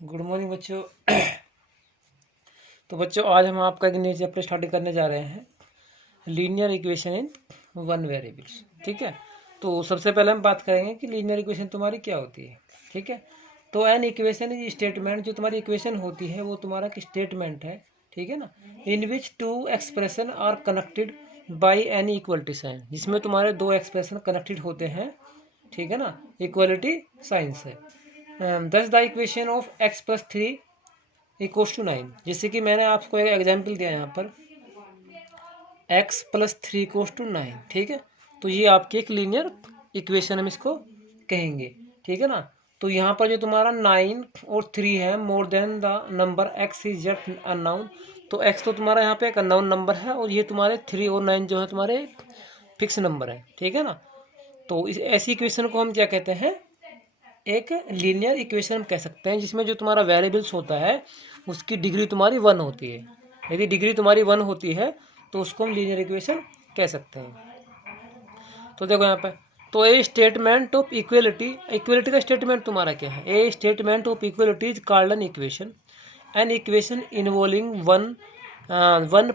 Good morning बच्चों। तो बच्चों आज हम आपका एक नया चैप्टर स्टार्ट करने जा रहे हैं, linear equation in one variables. ठीक है, तो सबसे पहले हम बात करेंगे कि लीनियर इक्वेशन तुम्हारी क्या होती है। ठीक है, तो एन इक्वेशन इज स्टेटमेंट, जो तुम्हारी इक्वेशन होती है वो तुम्हारा एक स्टेटमेंट है। ठीक है ना, in which two expression are connected by an equality sign, जिसमें तुम्हारे दो एक्सप्रेशन कनेक्टेड होते हैं। ठीक है ना, इक्वलिटी साइन से। Thus the equation of x plus three equals to 9। जैसे कि मैंने आपको एक एग्जाम्पल दिया यहाँ पर, x plus three equals to 9। ठीक है, तो ये आपकी एक लीनियर इक्वेशन हम इसको कहेंगे। ठीक है ना, तो यहाँ पर जो तुम्हारा 9 और 3 है, more than the number x is just unknown. तो x तो तुम्हारा यहाँ पे एक अननाउन नंबर है और ये तुम्हारे 3 और 9 जो है तुम्हारे फिक्स नंबर है। ठीक है ना, तो इस ऐसी इक्वेशन को हम क्या कहते हैं, एक लीनियर इक्वेशन हम कह सकते हैं, जिसमें जो तुम्हारा वेरिएबल्स होता है उसकी डिग्री तुम्हारी 1 होती है। यदि डिग्री तुम्हारी 1 होती है तो उसको हम लीनियर इक्वेशन कह सकते हैं। तो देखो यहाँ पे, तो ए स्टेटमेंट ऑफ इक्वलिटी, इक्वलिटी का स्टेटमेंट तुम्हारा क्या है, ए statement of equality is called an equation involving one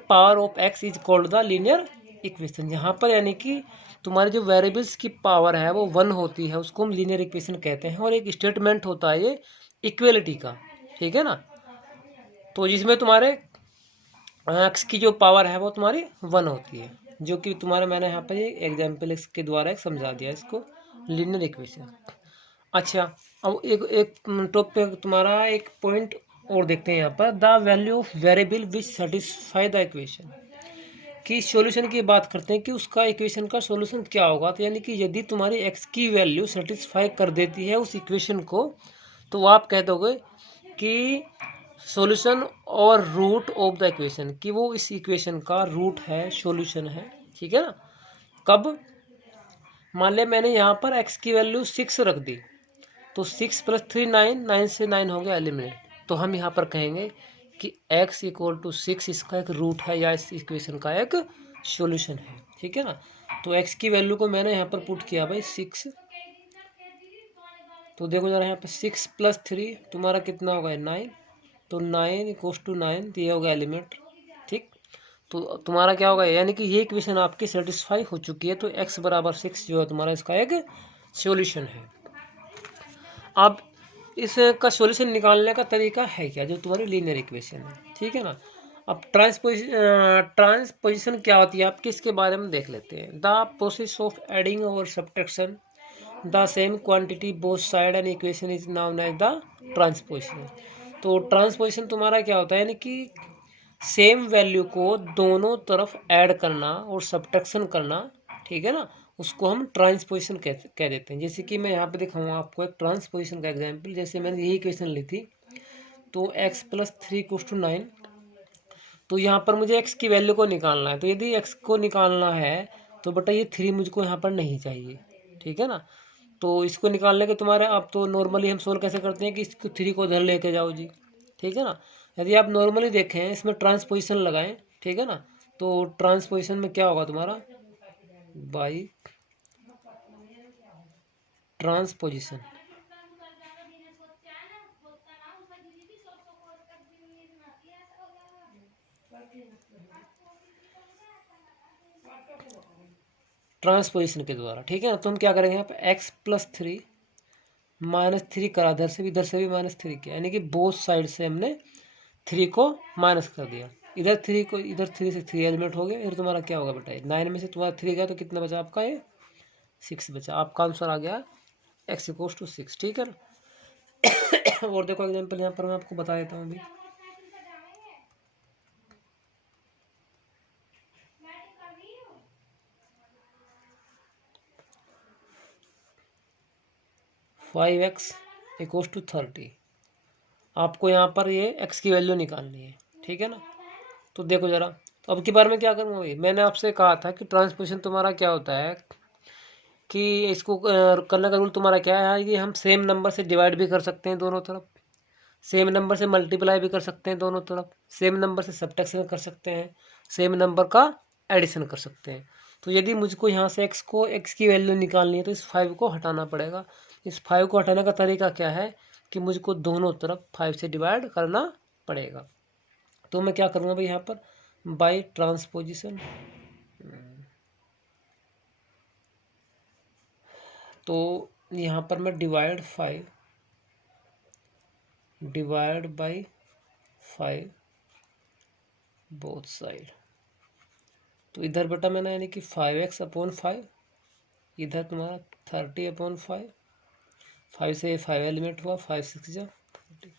power of x is called the linear equation. यहाँ पर यानी कि तुम्हारे जो वेरिएबल्स की पावर है वो 1 होती है, उसको हम लीनियर इक्वेशन कहते हैं। और एक स्टेटमेंट होता है ये इक्वलिटी का। ठीक है ना, तो जिसमें तुम्हारे एक्स की जो पावर है वो तुम्हारी 1 होती है, जो कि तुम्हारे मैंने यहाँ पर एक एग्जाम्पल के द्वारा एक समझा दिया इसको, लीनियर इक्वेशन। अच्छा, अब एक एक टॉपिक तुम्हारा एक पॉइंट और देखते हैं यहाँ पर, the value of variable which satisfy the equation. कि सॉल्यूशन की बात करते हैं कि उसका इक्वेशन का सॉल्यूशन क्या होगा। तो यानी कि यदि तुम्हारी एक्स की वैल्यू सेटिस्फाई कर देती है उस इक्वेशन को, तो आप कह दोगे कि सॉल्यूशन और रूट ऑफ द इक्वेशन, कि वो इस इक्वेशन का रूट है, सॉल्यूशन है। ठीक है ना, कब, मान लिया मैंने यहाँ पर एक्स की वैल्यू 6 रख दी, तो 6 प्लस 3 9, 9 से 9 हो गया एलिमिनेट। तो हम यहाँ पर कहेंगे कि x इक्वल टू 6 इसका एक रूट है या इस इक्वेशन का एक सॉल्यूशन है। ठीक है ना, तो x की वैल्यू को मैंने यहाँ पर पुट किया भाई 6। तो देखो जरा यहाँ पे 6 प्लस 3 तुम्हारा कितना होगा 9, तो 9 इक्वल टू 9, तो ये होगा एलिमेंट। ठीक, तो तुम्हारा क्या होगा, यानी कि ये इक्वेशन आपकी सेटिस्फाई हो चुकी है, तो x बराबर 6 जो है तुम्हारा इसका एक सॉल्यूशन है। अब इसका सॉल्यूशन निकालने का तरीका है क्या, जो तुम्हारी लीनियर इक्वेशन है। ठीक है ना, अब ट्रांसपोजिशन क्या होती है आपकी, इसके बारे में देख लेते हैं। द प्रोसेस ऑफ एडिंग और subtraction the same quantity both side and equation is known as the transposition. तो ट्रांसपोजिशन तुम्हारा क्या होता है, यानी कि सेम वैल्यू को दोनों तरफ ऐड करना और सब्ट्रैक्शन करना। ठीक है ना, उसको हम ट्रांसपोजिशन कह देते हैं। जैसे कि मैं यहाँ पे दिखाऊंगा आपको एक ट्रांसपोजिशन का एग्जांपल। जैसे मैंने यही इक्वेशन ली थी, तो x प्लस 3 इक्वल्स टू 9, तो यहाँ पर मुझे x की वैल्यू को निकालना है। तो यदि x को निकालना है तो बेटा ये 3 मुझको यहाँ पर नहीं चाहिए। ठीक है ना, तो इसको निकालने के तुम्हारे, आप तो नॉर्मली हम सोल्व कैसे करते हैं कि इसको 3 को इधर लेके जाओ जी। ठीक है ना, यदि आप नॉर्मली देखें इसमें ट्रांसपोजिशन लगाएं, ठीक है ना, तो ट्रांसपोजिशन में क्या होगा तुम्हारा, बाई ट्रांसपोजिशन। ट्रांसपोजिशन के द्वारा। ठीक है ना, तो हम क्या करेंगे यहाँ पे x प्लस 3 माइनस 3 करा, इधर से भी माइनस 3 किया, यानी कि बोथ साइड से हमने 3 को माइनस कर दिया। इधर 3 को, इधर 3 से 3 एलिमेंट हो गया। इधर तुम्हारा क्या होगा बेटा, 9 में से तुम्हारा 3 गया तो कितना बचा आपका, ये 6 बचा। आपका आंसर आ गया x इक्वल्स टू 6। ठीक है ना, और देखो एग्जाम्पल यहाँ पर मैं आपको बता देता हूँ अभी। Five x equals to 30। आपको यहाँ पर ये x की वैल्यू निकालनी है। ठीक है ना, तो देखो जरा, तो अब की बार में क्या करूँगा भाई, मैंने आपसे कहा था कि ट्रांसपोजिशन तुम्हारा क्या होता है, कि इसको करने का रूल तुम्हारा क्या है, कि हम सेम नंबर से डिवाइड भी कर सकते हैं दोनों तरफ, सेम नंबर से मल्टीप्लाई भी कर सकते हैं दोनों तरफ, सेम नंबर से सब्ट्रैक्शन कर सकते हैं, सेम नंबर का एडिशन कर सकते हैं। तो यदि मुझको यहाँ से x की वैल्यू निकालनी है तो इस 5 को हटाना पड़ेगा। इस 5 को हटाने का तरीका क्या है, कि मुझको दोनों तरफ 5 से डिवाइड करना पड़ेगा। तो मैं क्या करूँगा भाई यहाँ पर बाय ट्रांसपोजिशन। तो यहाँ पर मैं divide 5 divide by 5 both side. तो इधर बेटा मैंने यानी कि 5x/5, इधर तुम्हारा 30/5, 5 से 5 एलिमेंट हुआ, 5 6 जा 30।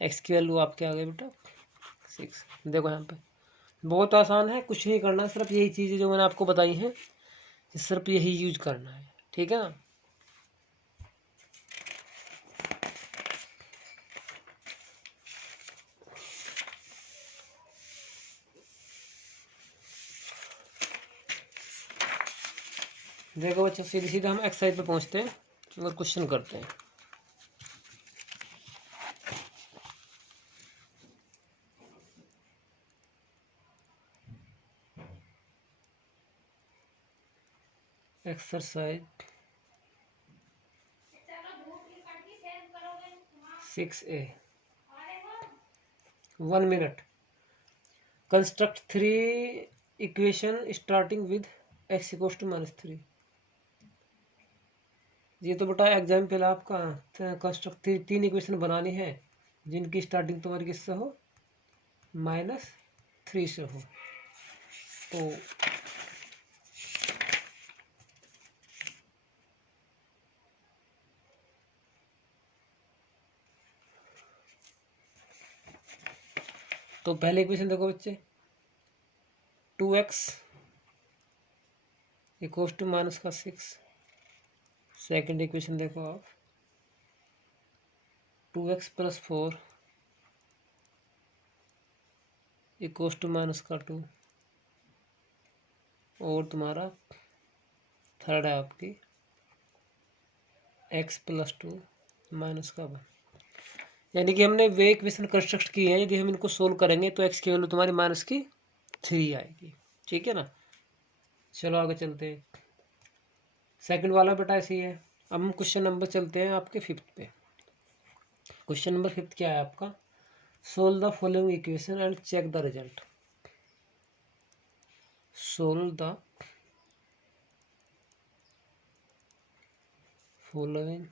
एक्स की वैल्यू आपके आ गए बेटा 6। देखो यहाँ पे बहुत आसान है, कुछ नहीं करना, सिर्फ यही चीज़ें जो मैंने आपको बताई हैं सिर्फ यही यूज करना है, ठीक है ना। देखो बच्चों सीधे सीधे हम एक्सरसाइज पे पहुंचते हैं और क्वेश्चन करते हैं। Exercise 6A 1 minute. Construct 3 equation starting with x equals to -3। ये तो बेटा एग्जाम्पल आपका कंस्ट्रक्ट 3 इक्वेशन बनानी है जिनकी स्टार्टिंग तुम्हारी किससे हो, -3 से हो। तो पहले इक्वेशन देखो बच्चे, 2x equals to -6। Second equation देखो आप, 2x + 4 इक्वल्स टू -2। और तुम्हारा थर्ड है आपकी x + 2 -1। यानी कि हमने वे इक्वेशन कंस्ट्रक्ट की है, यदि हम इनको सोल्व करेंगे तो x की वैल्यू तुम्हारी -3 आएगी, ठीक है ना। चलो आगे चलते हैं। सेकंड वाला बेटा ऐसे ही है। अब हम क्वेश्चन नंबर चलते हैं आपके 5th पे। क्वेश्चन नंबर 5th क्या है आपका, solve the following equation and check the result. Solve the following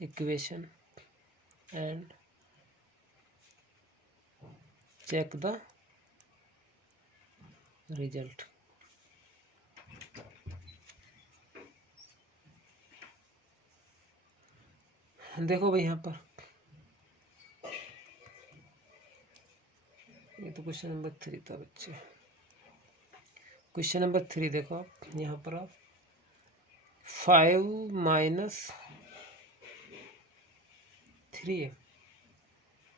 equation and check the result. देखो भाई यहाँ पर ये तो क्वेश्चन नंबर 3 था बच्चे। क्वेश्चन नंबर 3 देखो आप यहाँ पर, आप 5 - 3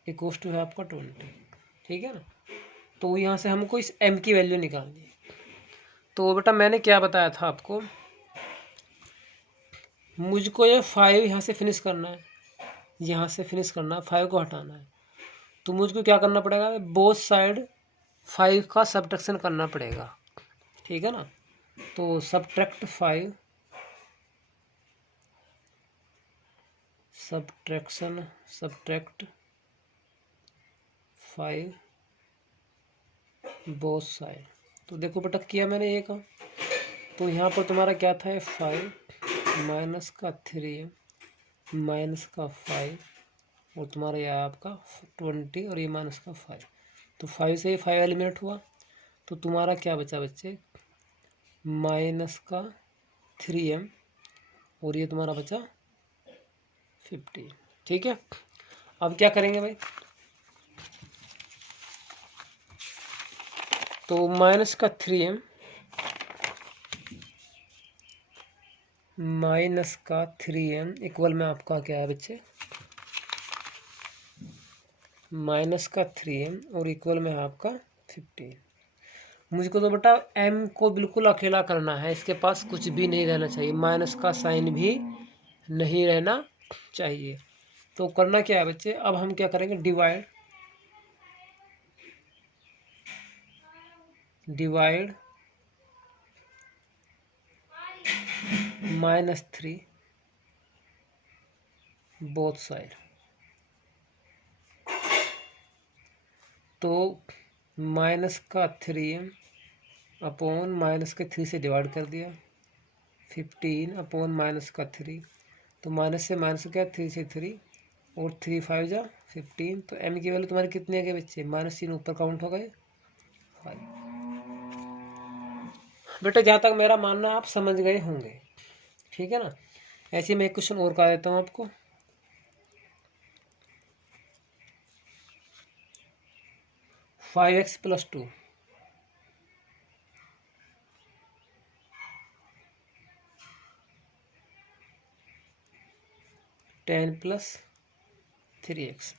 इक्वल्स टू है आपका 20, ठीक है ना। तो यहाँ से हमको इस m की वैल्यू निकालनी है। तो बेटा मैंने क्या बताया था आपको, मुझको ये 5 यहाँ से फिनिश करना है, यहाँ से फिनिश करना है, 5 को हटाना है। तो मुझको क्या करना पड़ेगा, बोथ साइड 5 का सब्ट्रैक्शन करना पड़ेगा, ठीक है ना। तो सब्ट्रैक्ट 5 सब्ट्रैक्ट 5 बोथ साइड। तो देखो बेटा किया मैंने एक, तो यहाँ पर तुम्हारा क्या था, 5 -3 -5 और तुम्हारा यह आपका 20 और ये -5। तो 5 से 5 एलिमिनेट हुआ, तो तुम्हारा क्या बचा बच्चे, -3m और ये तुम्हारा बचा 15, ठीक है। अब क्या करेंगे भाई, तो -3m इक्वल में आपका क्या है बच्चे, -3m और इक्वल में है आपका 15। मुझको तो बेटा m को बिल्कुल अकेला करना है, इसके पास कुछ भी नहीं रहना चाहिए, माइनस का साइन भी नहीं रहना चाहिए। तो करना क्या है बच्चे, अब हम क्या करेंगे, डिवाइड -3 बोथ साइड। तो माइनस का 3m अपॉन माइनस के 3 से डिवाइड कर दिया, 15 अपॉन माइनस का 3, तो माइनस से माइनस क्या, 3 से 3 और 3 5 जा 15। तो m की वैल्यू तुम्हारे कितने के बच्चे, माइनस चिन्ह ऊपर काउंट हो गए 5। बेटा जहाँ तक मेरा मानना आप समझ गए होंगे, ठीक है ना। ऐसे मैं एक क्वेश्चन और कर देता हूँ आपको। Five x plus 2 10 plus 3x।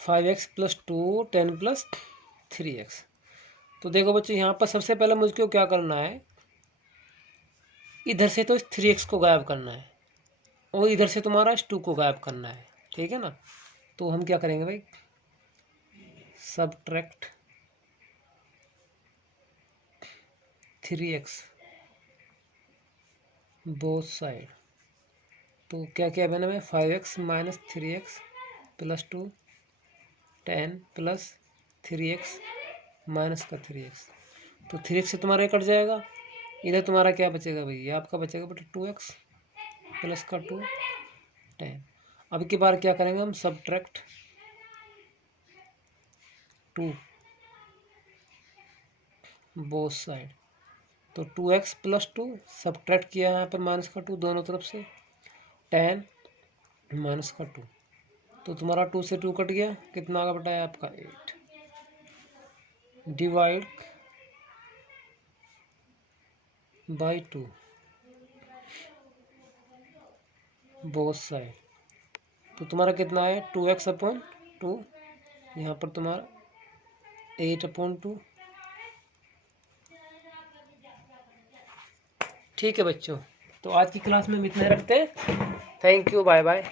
5x plus 2 10 plus 3x। तो देखो बच्चों यहाँ पर सबसे पहले मुझको क्या करना है, इधर से तो इस 3x को गायब करना है और इधर से तुम्हारा इस 2 को गायब करना है, ठीक है ना। तो हम क्या करेंगे भाई, सबट्रैक्ट 3x बोथ साइड। तो क्या क्या बना में, 5x minus 3x plus 2 10 plus 3x minus का 3x। तो 3x से तुम्हारा कट जाएगा, इधर तुम्हारा क्या बचेगा भाई, ये आपका बचेगा बेटा 2x प्लस का 2 10। अब की बार क्या करेंगे हम, सबट्रैक्ट 2 बोथ साइड। तो 2x प्लस 2 सबट्रैक्ट किया है यहाँ पर माइनस का 2 दोनों तरफ से, 10 माइनस का 2। तो तुम्हारा 2 से 2 कट गया, कितना आगे बेटा है आपका 8। Divide by 2 both side. तो तुम्हारा कितना है 2x अपॉन 2, यहाँ पर तुम्हारा 8 अपॉन 2। ठीक है बच्चों, तो आज की क्लास में हम इतना रखते हैं। Thank you, bye bye.